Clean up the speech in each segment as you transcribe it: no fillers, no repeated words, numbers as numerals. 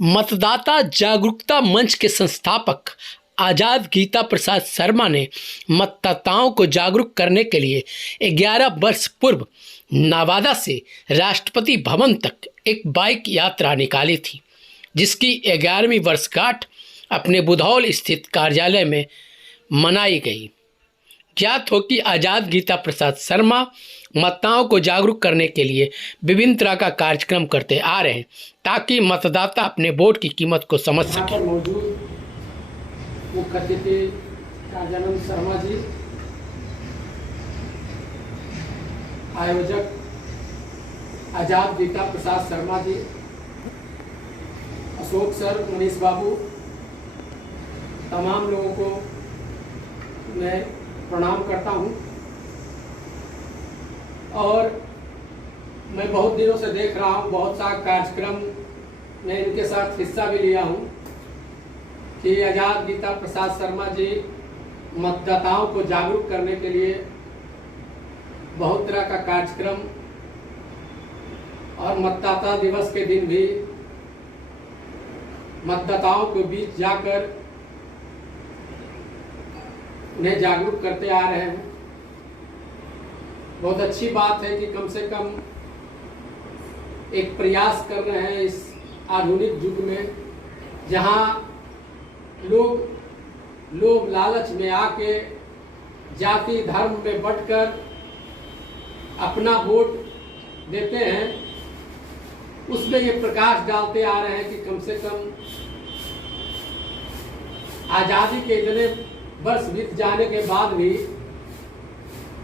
मतदाता जागरूकता मंच के संस्थापक आज़ाद गीता प्रसाद शर्मा ने मतदाताओं को जागरूक करने के लिए 11 वर्ष पूर्व नवादा से राष्ट्रपति भवन तक एक बाइक यात्रा निकाली थी, जिसकी 11वीं वर्षगांठ अपने बुधौल स्थित कार्यालय में मनाई गई। ज्ञात हो कि आज़ाद गीता प्रसाद शर्मा मतदाताओं को जागरूक करने के लिए विभिन्न तरह का कार्यक्रम करते आ रहे हैं, ताकि मतदाता अपने वोट की कीमत को समझ सके। मौजूद मुख्य अतिथि राजानंद शर्मा जी, आयोजक आज़ाद गीता प्रसाद शर्मा जी, अशोक सर, मनीष बाबू, तमाम लोगों को मैं प्रणाम करता हूं। और मैं बहुत दिनों से देख रहा हूं, बहुत सा कार्यक्रम मैं इनके साथ हिस्सा भी लिया हूं कि आज़ाद गीता प्रसाद शर्मा जी मतदाताओं को जागरूक करने के लिए बहुत तरह का कार्यक्रम और मतदाता दिवस के दिन भी मतदाताओं के बीच जाकर उन्हें जागरूक करते आ रहे हैं। बहुत अच्छी बात है कि कम से कम एक प्रयास कर रहे हैं इस आधुनिक युग में, जहां लोग लालच में आके जाति धर्म में बंटकर अपना वोट देते हैं। उसमें ये प्रकाश डालते आ रहे हैं कि कम से कम आज़ादी के इतने वर्ष बीत जाने के बाद भी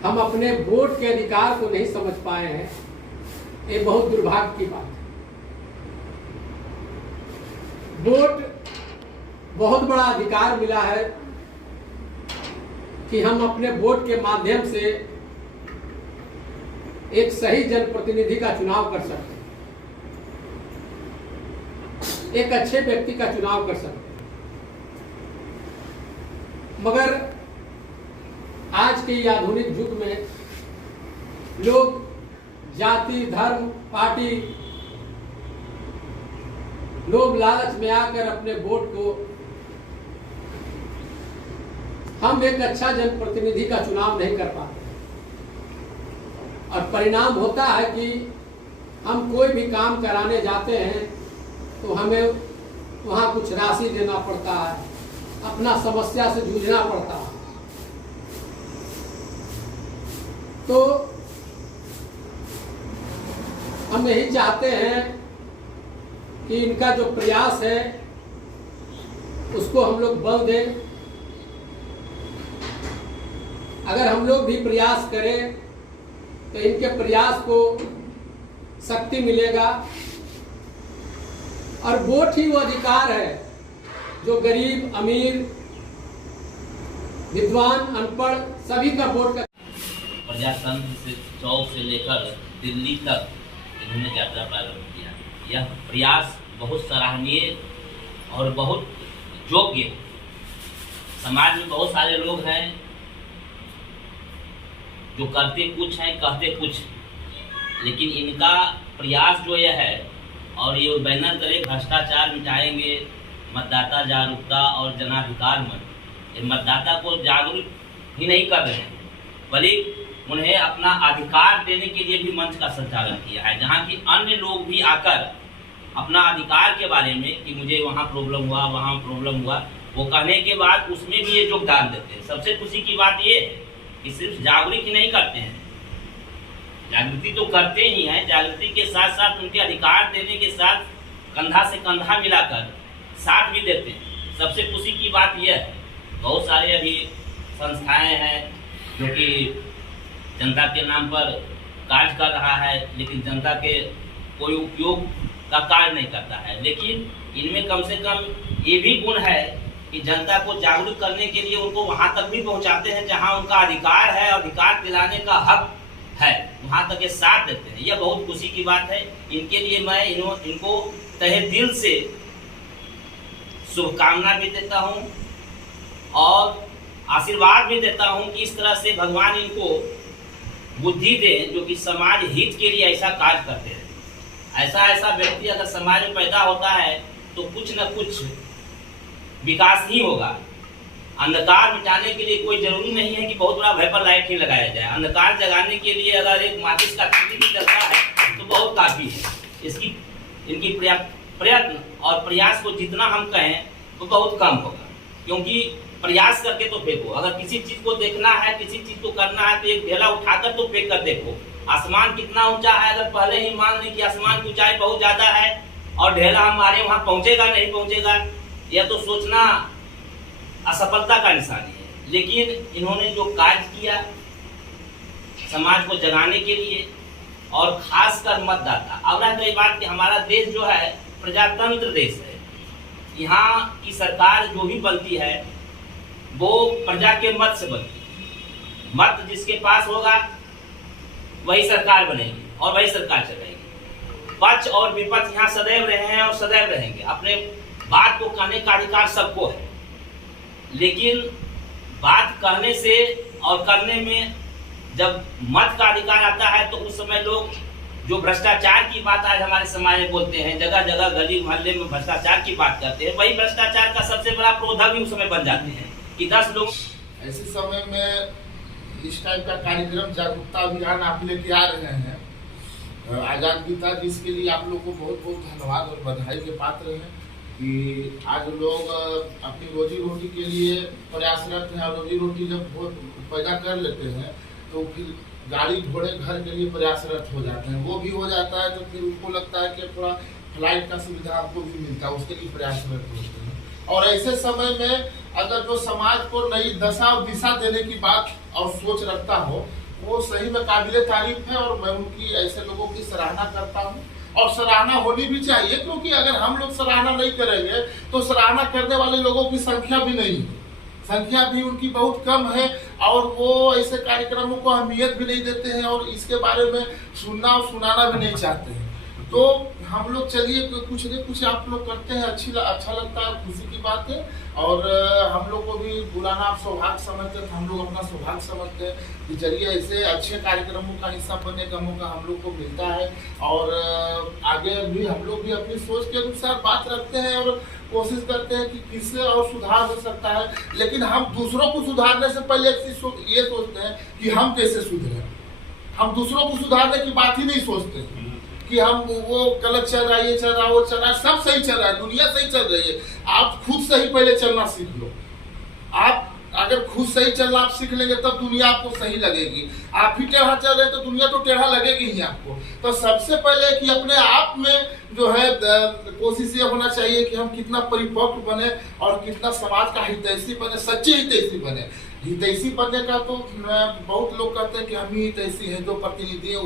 हम अपने वोट के अधिकार को नहीं समझ पाए हैं। ये बहुत दुर्भाग्य की बात है। वोट बहुत बड़ा अधिकार मिला है कि हम अपने वोट के माध्यम से एक सही जनप्रतिनिधि का चुनाव कर सकते हैं, एक अच्छे व्यक्ति का चुनाव कर सकते हैं। मगर आज के आधुनिक युग में लोग जाति धर्म पार्टी लोग लालच में आकर अपने वोट को, हम एक अच्छा जनप्रतिनिधि का चुनाव नहीं कर पाते और परिणाम होता है कि हम कोई भी काम कराने जाते हैं तो हमें वहां कुछ राशि देना पड़ता है, अपना समस्या से जूझना पड़ता है। तो हम यही चाहते हैं कि इनका जो प्रयास है उसको हम लोग बल दें। अगर हम लोग भी प्रयास करें तो इनके प्रयास को शक्ति मिलेगा। और वोट ही वो अधिकार है जो गरीब अमीर विद्वान अनपढ़ सभी का वोट का। प्रजातंत्र से चौक से लेकर दिल्ली तक इन्होंने यात्रा प्रारंभ किया। यह प्रयास बहुत सराहनीय और बहुत योग्य है। समाज में बहुत सारे लोग हैं जो करते कुछ हैं कहते कुछ, लेकिन इनका प्रयास जो यह है, और ये बैनर करे भ्रष्टाचार मिटाएंगे, मतदाता जागरूकता और जनाधिकार मंच, ये मतदाता को जागरूक ही नहीं कर रहे हैं बल्कि उन्हें अपना अधिकार देने के लिए भी मंच का संचालन किया है, जहां की अन्य लोग भी आकर अपना अधिकार के बारे में कि मुझे वहां प्रॉब्लम हुआ वहां प्रॉब्लम हुआ वो कहने के बाद उसमें भी ये योगदान देते हैं। सबसे खुशी की बात ये है कि सिर्फ जागरूक ही नहीं करते हैं, जागृति तो करते ही हैं, जागृति के साथ साथ उनके अधिकार देने के साथ कंधा से कंधा मिलाकर साथ भी देते हैं। सबसे खुशी की बात यह है, बहुत सारे अभी संस्थाएं हैं जो कि जनता के नाम पर कार्य कर रहा है, लेकिन जनता के कोई उपयोग का कार्य नहीं करता है। लेकिन इनमें कम से कम ये भी गुण है कि जनता को जागरूक करने के लिए उनको वहां तक भी पहुंचाते हैं जहां उनका अधिकार है, अधिकार दिलाने का हक है, वहां तक ये साथ देते हैं। यह बहुत खुशी की बात है। इनके लिए मैं इनको तहे दिल से शुभकामना भी देता हूं और आशीर्वाद भी देता हूं कि इस तरह से भगवान इनको बुद्धि दें जो कि समाज हित के लिए ऐसा कार्य करते हैं। ऐसा व्यक्ति अगर समाज में पैदा होता है तो कुछ न कुछ विकास ही होगा। अंधकार मिटाने के लिए कोई जरूरी नहीं है कि बहुत बड़ा वेपर लाइट ही लगाया जाए। अंधकार जगाने के लिए अगर एक माचिस का तिल्ली भी जलता है तो बहुत काफ़ी है। इनकी प्रयत्न और प्रयास को जितना हम कहें तो बहुत कम होगा, क्योंकि प्रयास करके तो फेंको। अगर किसी चीज़ को देखना है, किसी चीज़ को करना है तो एक ढेला उठाकर तो फेंक कर देखो। आसमान कितना ऊंचा है, अगर पहले ही मान लें कि आसमान की ऊंचाई बहुत ज़्यादा है और ढेला हमारे वहाँ पहुँचेगा नहीं पहुँचेगा, यह तो सोचना असफलता का निशानी है। लेकिन इन्होंने जो कार्य किया समाज को जगाने के लिए, और खासकर मतदाता, अब रह गई बात कि हमारा देश जो है प्रजातंत्र देश है। यहाँ की सरकार जो भी बनती है वो प्रजा के मत से बनती है। मत जिसके पास होगा वही सरकार बनेगी और वही सरकार चलेगी। पक्ष और विपक्ष यहाँ सदैव रहे हैं और सदैव रहेंगे। अपने बात को कहने का अधिकार सबको है, लेकिन बात कहने से और करने में जब मत का अधिकार आता है तो उस समय लोग जो भ्रष्टाचार की बात आज हमारे समाज में बोलते हैं, जगह जगह गली मोहल्ले में भ्रष्टाचार की बात करते हैं, वही भ्रष्टाचार का सबसे बड़ा प्रोधा भी उस समय बन जाते हैं कि 10 लोग। ऐसे समय में इस टाइप का कार्यक्रम जागरूकता अभियान आप लेके आ रहे हैं आजाद गीता जी, इसके लिए आप लोग को बहुत बहुत धन्यवाद और बधाई के पात्र हैं कि आज लोग अपनी रोजी रोटी के लिए प्रयासरत हैं। और रोजी रोटी जब बहुत पैदा कर लेते हैं तो फिर गाड़ी घोड़े घर के लिए प्रयासरत हो जाते हैं। वो भी हो जाता है तो फिर उनको लगता है कि थोड़ा फ्लाइट का सुविधा आपको भी मिलता है, उसके लिए प्रयासरत होते हैं। और ऐसे समय में अगर जो समाज को नई दशा और दिशा देने की बात और सोच रखता हो, वो सही में काबिले तारीफ है और मैं उनकी ऐसे लोगों की सराहना करता हूँ। और सराहना होनी भी चाहिए, क्योंकि अगर हम लोग सराहना नहीं करेंगे तो सराहना करने वाले लोगों की संख्या भी नहीं है, संख्या भी उनकी बहुत कम है और वो ऐसे कार्यक्रमों को अहमियत भी नहीं देते हैं और इसके बारे में सुनना और सुनाना भी नहीं चाहते हैं। तो हम लोग चलिए कुछ न कुछ आप लोग करते हैं, अच्छा लगता है, खुशी की बात है। और हम लोग को भी बुलाना आप सौभाग्य समझते हैं, हम लोग अपना सौभाग्य समझते हैं कि चलिए ऐसे अच्छे कार्यक्रमों का हिस्सा बनने का मौका हम लोग को मिलता है। और आगे भी हम लोग भी अपनी सोच के अनुसार बात रखते हैं और कोशिश करते हैं कि किससे और सुधार हो सकता है। लेकिन हम दूसरों को सुधारने से पहले ये सोचते हैं कि हम कैसे सुधरें। हम दूसरों को सुधारने की बात ही नहीं सोचते कि हम वो गलत चल रहा है, ये चल रहा है, वो चल रहा है, सब सही चल रहा है, दुनिया सही चल रही है। आप खुद सही पहले चलना सीख लो। आप अगर खुद सही चलना आप सीख लेंगे तब दुनिया आपको सही लगेगी। आप ही टेढ़ा चल रहे हैं तो दुनिया तो टेढ़ा लगेगी ही आपको। तो सबसे पहले कि अपने आप में जो है कोशिश ये होना चाहिए कि हम कितना परिपक्व बने और कितना समाज का हितैषी बने, सच्चे हितैषी बने। हितैषी बनने का तो बहुत लोग कहते हैं कि हम ही हितैषी हैं, जो प्रतिनिधि है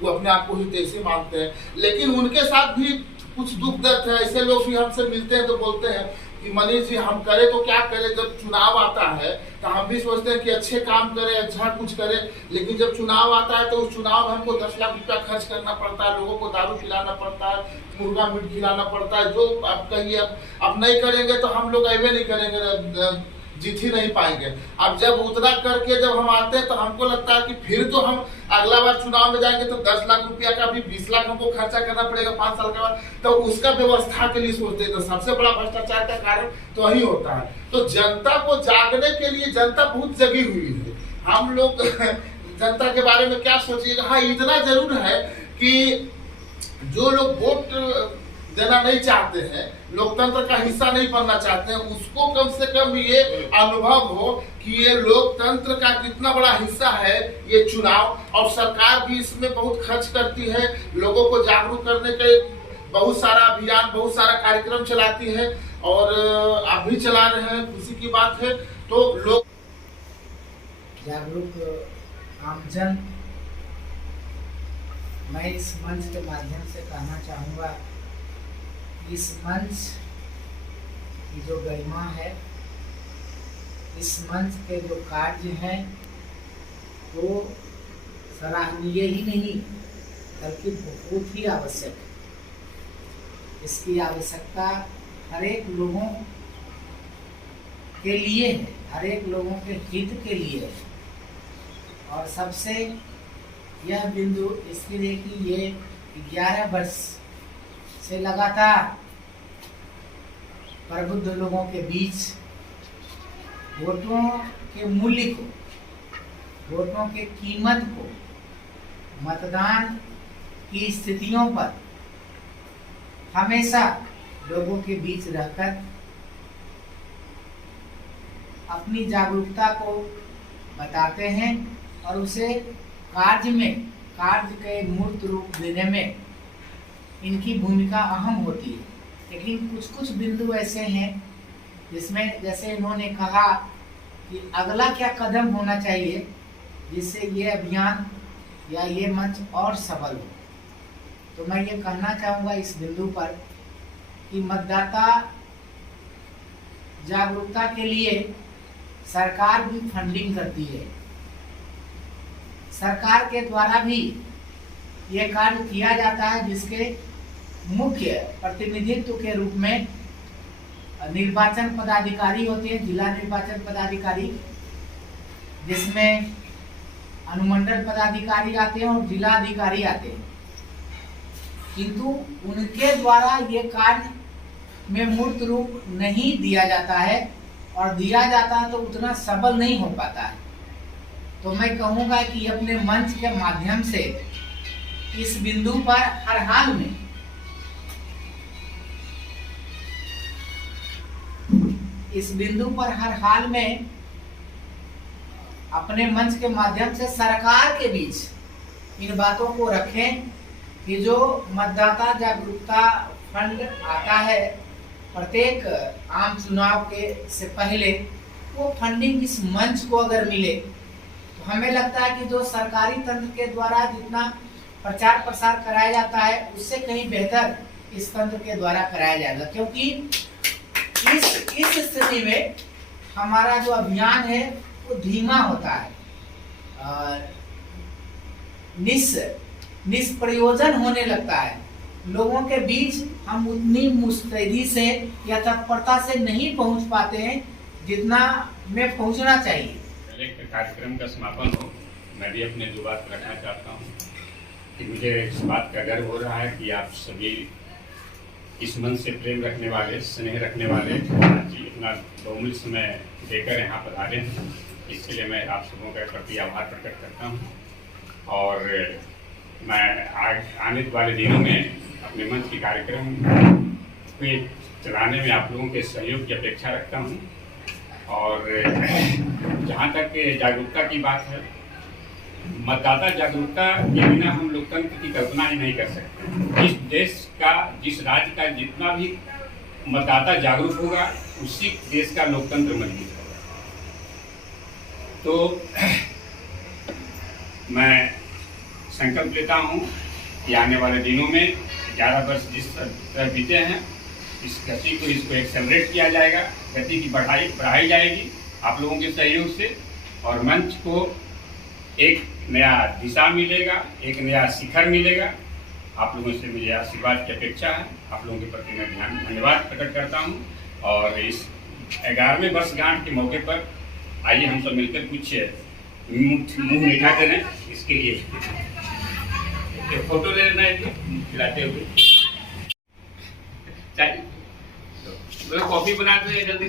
वो अपने आप को हितैषी मानते हैं, लेकिन उनके साथ भी कुछ दुख दर्द है। ऐसे लोग भी हमसे मिलते हैं तो बोलते हैं कि मनीष जी हम करें तो क्या करें, जब चुनाव आता है तो हम भी सोचते हैं कि अच्छे काम करें, अच्छा कुछ करें, लेकिन जब चुनाव आता है तो उस चुनाव में हमको 10 लाख रुपया खर्च करना पड़ता है, लोगों को दारू पिलाना पड़ता है, मुर्गा मीट खिलाना पड़ता है। जो आप कहिए अब नहीं करेंगे तो हम लोग ऐवे नहीं करेंगे, जीत ही नहीं पाएंगे। अब जब उतना करके जब हम आते हैं तो हमको लगता है कि फिर तो हम अगला बार चुनाव में जाएंगे तो 10 लाख रुपया का भी 20 लाख हमको खर्चा करना पड़ेगा 5 साल के बाद, तो उसका व्यवस्था के लिए सोचते हैं। तो सबसे बड़ा भ्रष्टाचार का कारण तो वही होता है। तो जनता को जागने के लिए जनता बहुत जगी हुई है। हम लोग जनता के बारे में क्या सोचिएगा। हाँ, इतना जरूर है कि जो लोग वोट देना नहीं चाहते हैं, लोकतंत्र का हिस्सा नहीं बनना चाहते हैं, उसको कम से कम ये अनुभव हो कि ये लोकतंत्र का कितना बड़ा हिस्सा है ये चुनाव। और सरकार भी इसमें बहुत खर्च करती है, लोगों को जागरूक करने के बहुत सारा अभियान, बहुत सारा कार्यक्रम चलाती है और आप भी चला रहे हैं, खुशी की बात है। तो लोग जागरूक आमजन, मैं इस मंच के माध्यम से कहना चाहूँगा, इस मंच की जो गरिमा है, इस मंच के जो कार्य हैं वो सराहनीय ही नहीं बल्कि बहुत ही आवश्यक है। इसकी आवश्यकता हर एक लोगों के लिए है, हर एक लोगों के हित के लिए है। और सबसे यह बिंदु इसके लिए कि ये 11 वर्ष से लगातार प्रबुद्ध लोगों के बीच वोटों के मूल्य को, वोटों के कीमत को, मतदान की स्थितियों पर हमेशा लोगों के बीच रहकर अपनी जागरूकता को बताते हैं और उसे कार्य के मूर्त रूप देने में इनकी भूमिका अहम होती है। लेकिन कुछ कुछ बिंदु ऐसे हैं जिसमें, जैसे इन्होंने कहा कि अगला क्या कदम होना चाहिए जिससे ये अभियान या ये मंच और सबल हो। तो मैं ये कहना चाहूँगा इस बिंदु पर कि मतदाता जागरूकता के लिए सरकार भी फंडिंग करती है। सरकार के द्वारा भी ये कार्य किया जाता है, जिसके मुख्य प्रतिनिधित्व के रूप में निर्वाचन पदाधिकारी होते हैं, जिला निर्वाचन पदाधिकारी, जिसमें अनुमंडल पदाधिकारी आते हैं और जिला अधिकारी आते हैं। किंतु उनके द्वारा ये कार्य में मूर्त रूप नहीं दिया जाता है, और दिया जाता है तो उतना सबल नहीं हो पाता है। तो मैं कहूँगा कि अपने मंच के माध्यम से इस बिंदु पर हर हाल में अपने मंच के माध्यम से सरकार के बीच इन बातों को रखें कि जो मतदाता जागरूकता फंड आता है प्रत्येक आम चुनाव के से पहले, वो फंडिंग इस मंच को अगर मिले तो हमें लगता है कि जो सरकारी तंत्र के द्वारा जितना प्रचार प्रसार कराया जाता है उससे कहीं बेहतर इस तंत्र के द्वारा कराया जाएगा। क्योंकि इस स्थिति में हमारा जो अभियान है वो धीमा होता है, निष्प्रयोजन होने लगता है। लोगों के बीच हम उतनी मुस्तैदी से या तत्परता से नहीं पहुंच पाते हैं जितना में पहुंचना चाहिए। पहले कार्यक्रम का समापन हो, मैं भी अपने दो बात रखना चाहता हूं कि मुझे इस बात का गर्व हो रहा है कि आप सभी इस मन से प्रेम रखने वाले, स्नेह रखने वाले जी इतना बहुमूल्य समय देकर यहाँ पर आ रहे हैं। इसके लिए मैं आप सबों का प्रति आभार प्रकट करता हूँ। और मैं आने वाले दिनों में अपने मंच के कार्यक्रम पे चलाने में आप लोगों के सहयोग की अपेक्षा रखता हूँ। और जहाँ तक जागरूकता की बात है, मतदाता जागरूकता के बिना हम लोकतंत्र की कल्पना ही नहीं कर सकते। जिस देश का, जिस राज्य का जितना भी मतदाता जागरूक होगा उसी देश का लोकतंत्र मजबूत होगा। तो मैं संकल्प लेता हूँ कि आने वाले दिनों में 11 वर्ष जिस तरह बीते हैं, इस गति को इसको एक्सेलरेट किया जाएगा, गति की बढ़ाई जाएगी आप लोगों के सहयोग से, और मंच को एक नया दिशा मिलेगा, एक नया शिखर मिलेगा। आप लोगों से मुझे आशीर्वाद की अपेक्षा है। आप लोगों के प्रति मैं धन्यवाद प्रकट करता हूं। और इस 11वें वर्षगांठ के मौके पर आइए हम सब मिलकर कुछ मुंह मीठा करें। इसके लिए फोटो ले लेना है खिलाते हुए, चाहिए तो कॉफी बनाते हैं जल्दी।